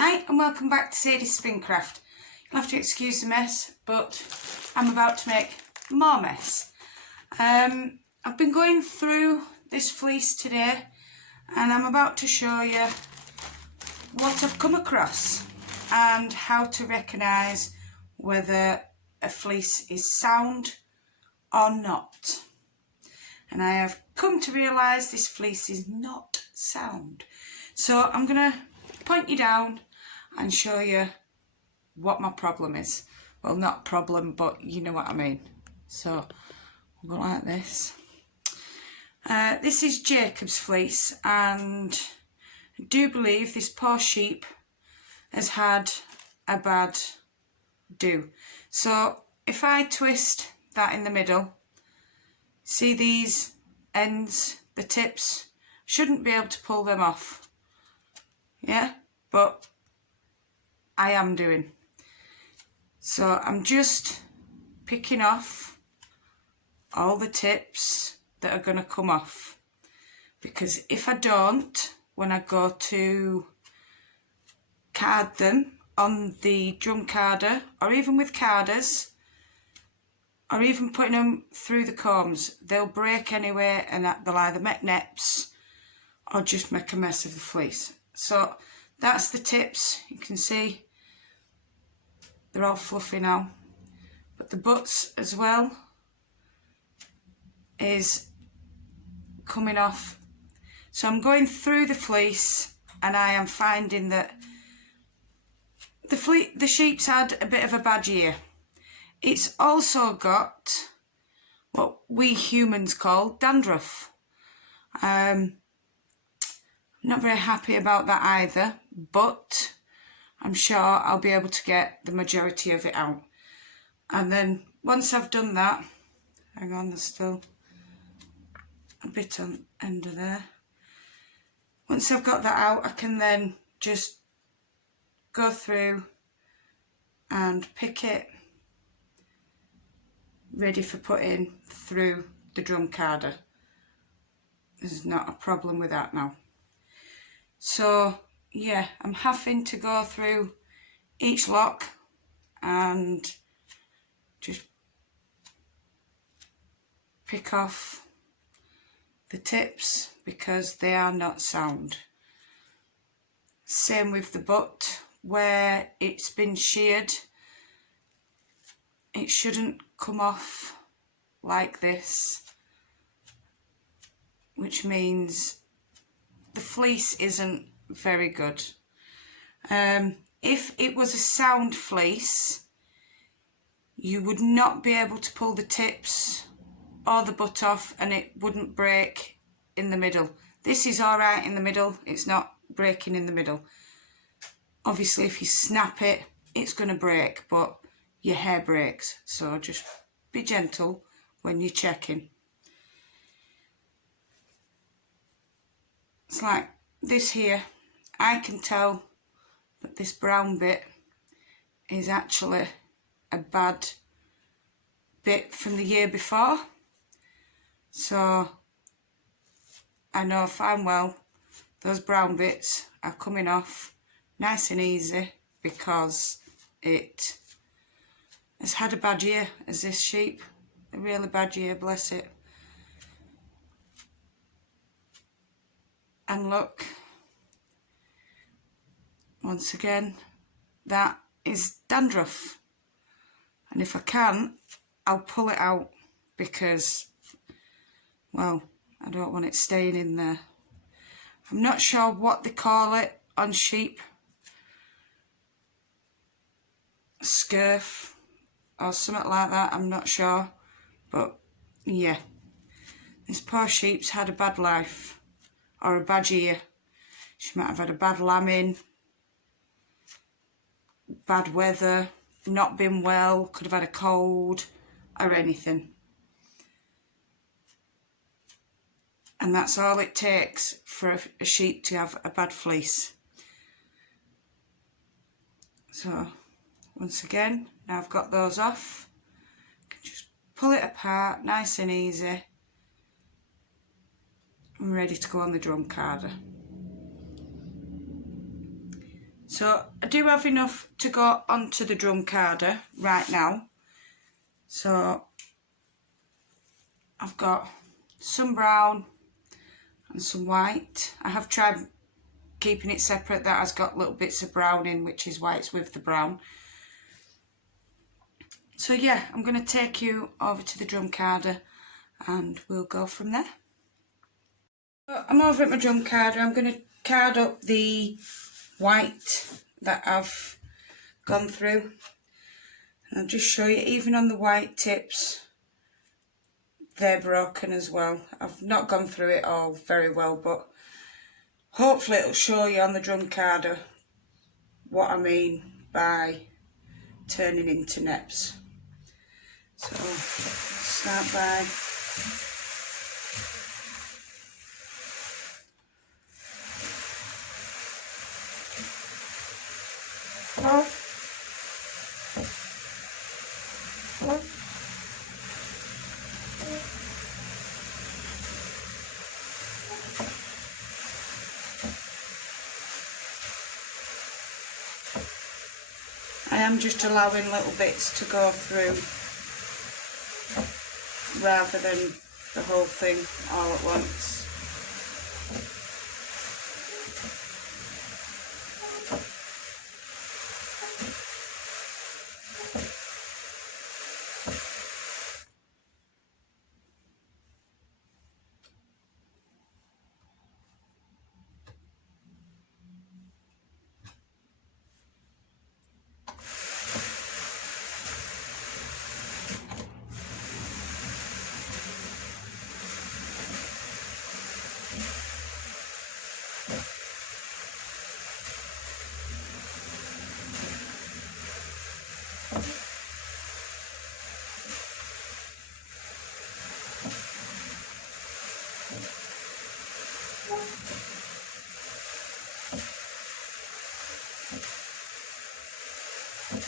Hi and welcome back to Sadie's Spincraft. You'll have to excuse the mess, but I'm about to make more mess. I've been going through this fleece today and I'm about to show you what I've come across and how to recognise whether a fleece is sound or not. And I have come to realise this fleece is not sound. So I'm going to point you down and show you what my problem is. Well, not problem, but you know what I mean. So we'll go like this. This is Jacob's fleece, and I do believe this poor sheep has had a bad do. So if I twist that in the middle, see these ends, the tips, shouldn't be able to pull them off. Yeah, but I am doing. So I'm just picking off all the tips that are going to come off, because if I don't, when I go to card them on the drum carder, or even with carders, or even putting them through the combs, they'll break anyway, and they'll either make neps or just make a mess of the fleece. So that's the tips. You can see they're all fluffy now, but the butts as well is coming off. So I'm going through the fleece and I am finding that the sheep's had a bit of a bad year. It's also got what we humans call dandruff. I'm not very happy about that either, but I'm sure I'll be able to get the majority of it out. And then once I've done that, hang on, there's still a bit on the end of there. Once I've got that out, I can then just go through and pick it, ready for putting through the drum carder. There's not a problem with that now. So yeah, I'm having to go through each lock and just pick off the tips because they are not sound. Same with the butt, where it's been sheared, it shouldn't come off like this, which means the fleece isn't very good. If it was a sound fleece, you would not be able to pull the tips or the butt off and it wouldn't break in the middle. This is alright in the middle, it's not breaking in the middle. Obviously if you snap it, it's going to break, but your hair breaks, so just be gentle when you're checking. It's like this here, I can tell that this brown bit is actually a bad bit from the year before. So I know fine well those brown bits are coming off nice and easy because it has had a bad year, as this sheep, a really bad year, bless it. And look, once again, that is dandruff. And if I can, I'll pull it out because, well, I don't want it staying in there. I'm not sure what they call it on sheep. Scurf or something like that, I'm not sure. But yeah, this poor sheep's had a bad life, or a bad year. She might have had a bad lambing, bad weather, not been well, could have had a cold or anything. And that's all it takes for a sheep to have a bad fleece. So once again, now I've got those off, I can just pull it apart nice and easy. I'm ready to go on the drum carder. So I do have enough to go onto the drum carder right now. So I've got some brown and some white. I have tried keeping it separate. That has got little bits of brown in, which is why it's with the brown. So yeah, I'm going to take you over to the drum carder and we'll go from there. So I'm over at my drum carder. I'm going to card up the white that I've gone through. And I'll just show you, even on the white tips, they're broken as well. I've not gone through it all very well, but hopefully it'll show you on the drum carder what I mean by turning into neps. So start by I am just allowing little bits to go through rather than the whole thing all at once.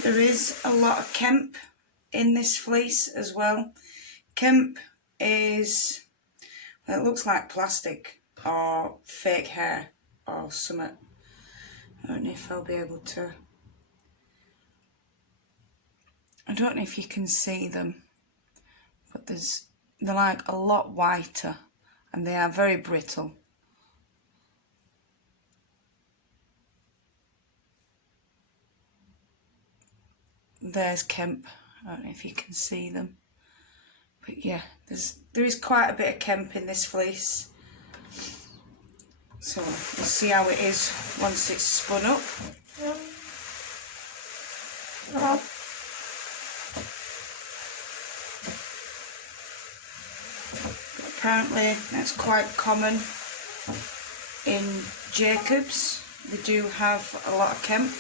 There is a lot of Kemp in this fleece as well. Kemp is, well, it looks like plastic or fake hair or something. I don't know if I'll be able to, I don't know if you can see them, but they're like a lot whiter and they are very brittle. There's Kemp. I don't know if you can see them, but yeah, there is quite a bit of Kemp in this fleece. So we'll see how it is once it's spun up. But apparently that's quite common in Jacobs. They do have a lot of Kemp.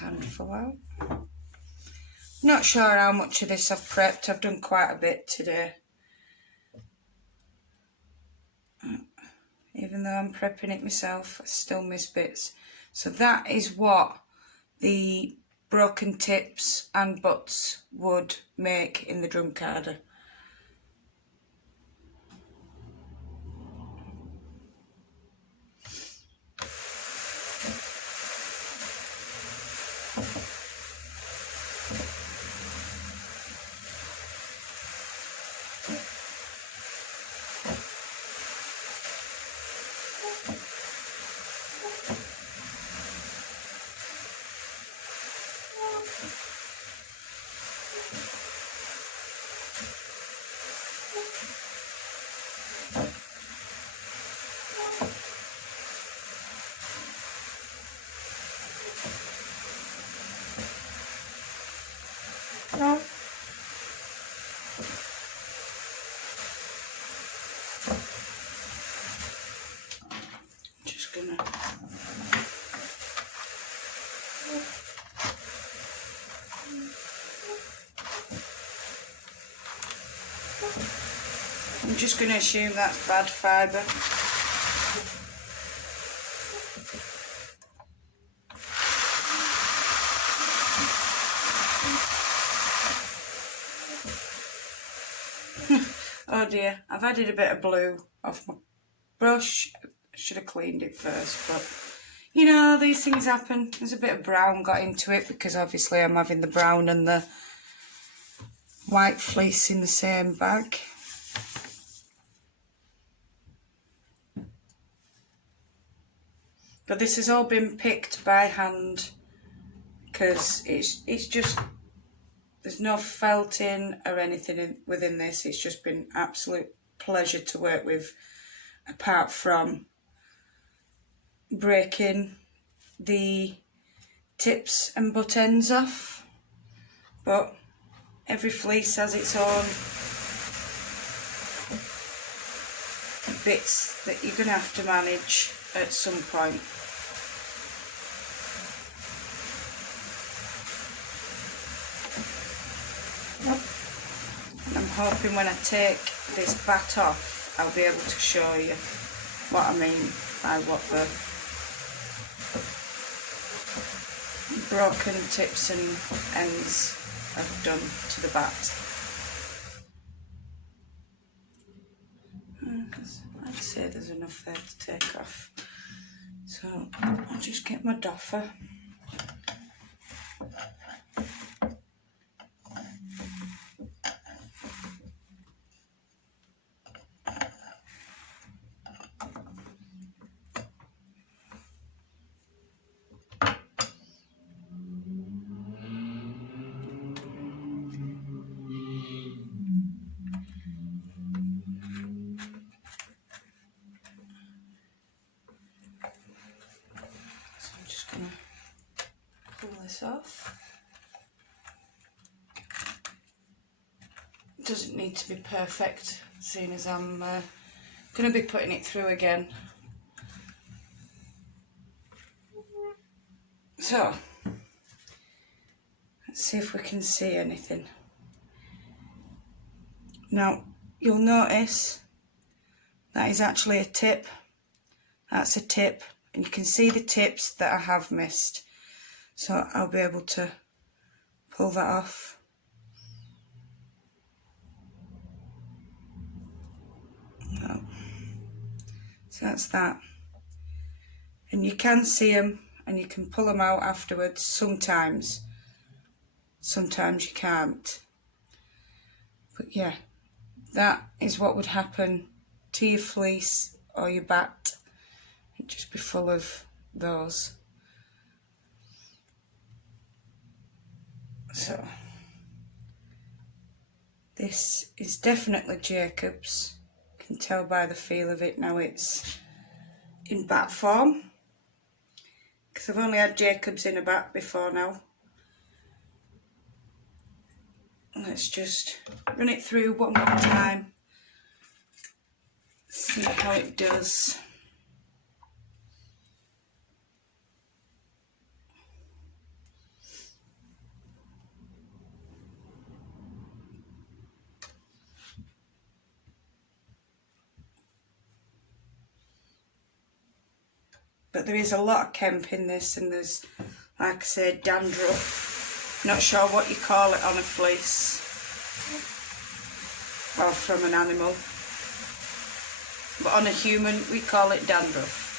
Handful out. Not sure how much of this I've prepped. I've done quite a bit today. Even though I'm prepping it myself, I still miss bits. So that is what the broken tips and butts would make in the drum carder. Just gonna I'm just going to assume that's bad fibre. Oh dear, I've added a bit of blue off my brush. I should have cleaned it first, but you know, these things happen. There's a bit of brown got into it because obviously I'm having the brown and the white fleece in the same bag. But this has all been picked by hand because it's just, there's no felting or anything within this. It's just been absolute pleasure to work with, apart from breaking the tips and butt ends off. But every fleece has its own bits that you're going to have to manage at some point. And I'm hoping when I take this bat off, I'll be able to show you what I mean by what the broken tips and ends have done to the bat. I'd say there's enough there to take off. So I'll just get my doffer. Pull this off. It doesn't need to be perfect, seeing as I'm going to be putting it through again. So, let's see if we can see anything. Now, you'll notice that is actually a tip. That's a tip, and you can see the tips that I have missed. So I'll be able to pull that off. So that's that. And you can see them and you can pull them out afterwards sometimes. Sometimes you can't. But yeah, that is what would happen to your fleece or your bat. It'd just be full of those. So this is definitely Jacob's. You can tell by the feel of it now it's in bat form, because I've only had Jacob's in a bat before now. Let's just run it through one more time, see how it does. But there is a lot of kemp in this, and there's, like I said, dandruff. Not sure what you call it on a fleece or from an animal, but on a human we call it dandruff.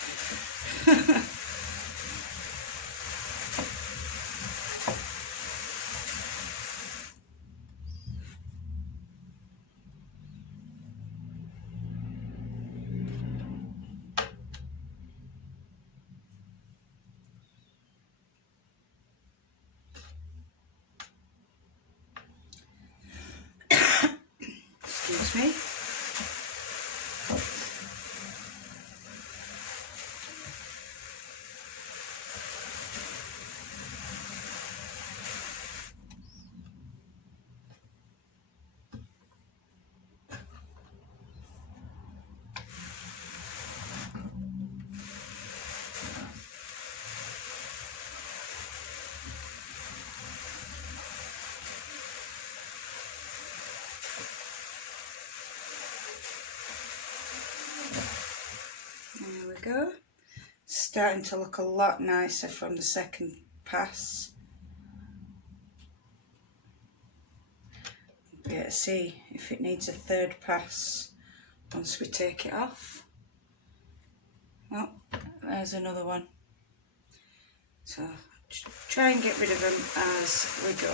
Excuse me. There we go. Starting to look a lot nicer from the second pass. be able to see if it needs a third pass once we take it off. Oh, there's another one. So try and get rid of them as we go.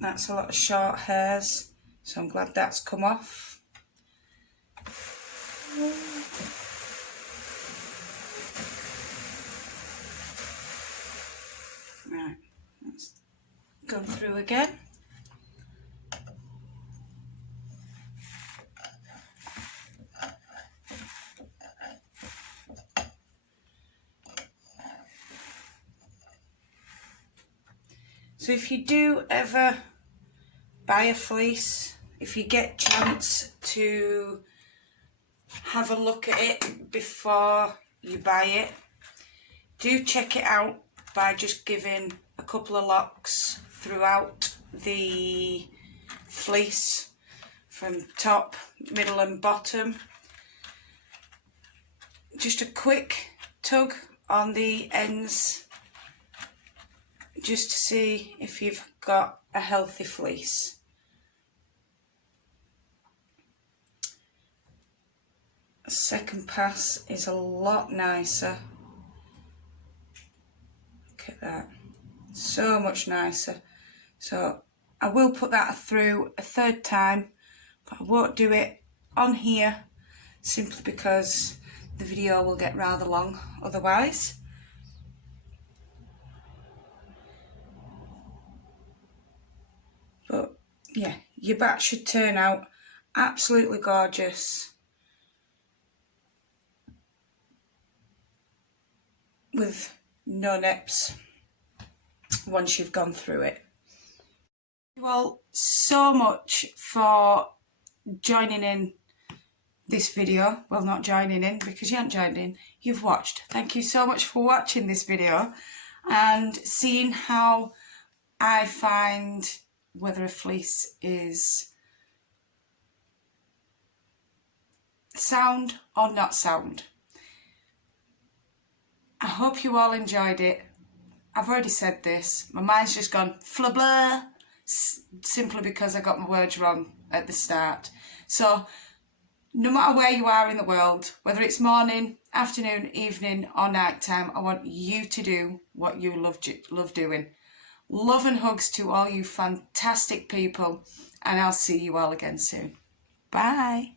That's a lot of short hairs, so I'm glad that's come off. Right, let's go through again. So if you do ever buy a fleece, if you get chance to have a look at it before you buy it, do check it out by just giving a couple of locks throughout the fleece from top, middle and bottom. Just a quick tug on the ends just to see if you've got a healthy fleece. A second pass is a lot nicer. Look at that, so much nicer. So I will put that through a third time, but I won't do it on here simply because the video will get rather long otherwise. But yeah, your bat should turn out absolutely gorgeous with no nips once you've gone through it. Thank you all so much for joining in this video. Well, not joining in because you haven't joined in, you've watched. Thank you so much for watching this video and seeing how I find whether a fleece is sound or not sound. I hope you all enjoyed it. I've already said this, my mind's just gone fla blah, simply because I got my words wrong at the start. So no matter where you are in the world, whether it's morning, afternoon, evening or night time, I want you to do what you love doing. Love and hugs to all you fantastic people, and I'll see you all again soon. Bye.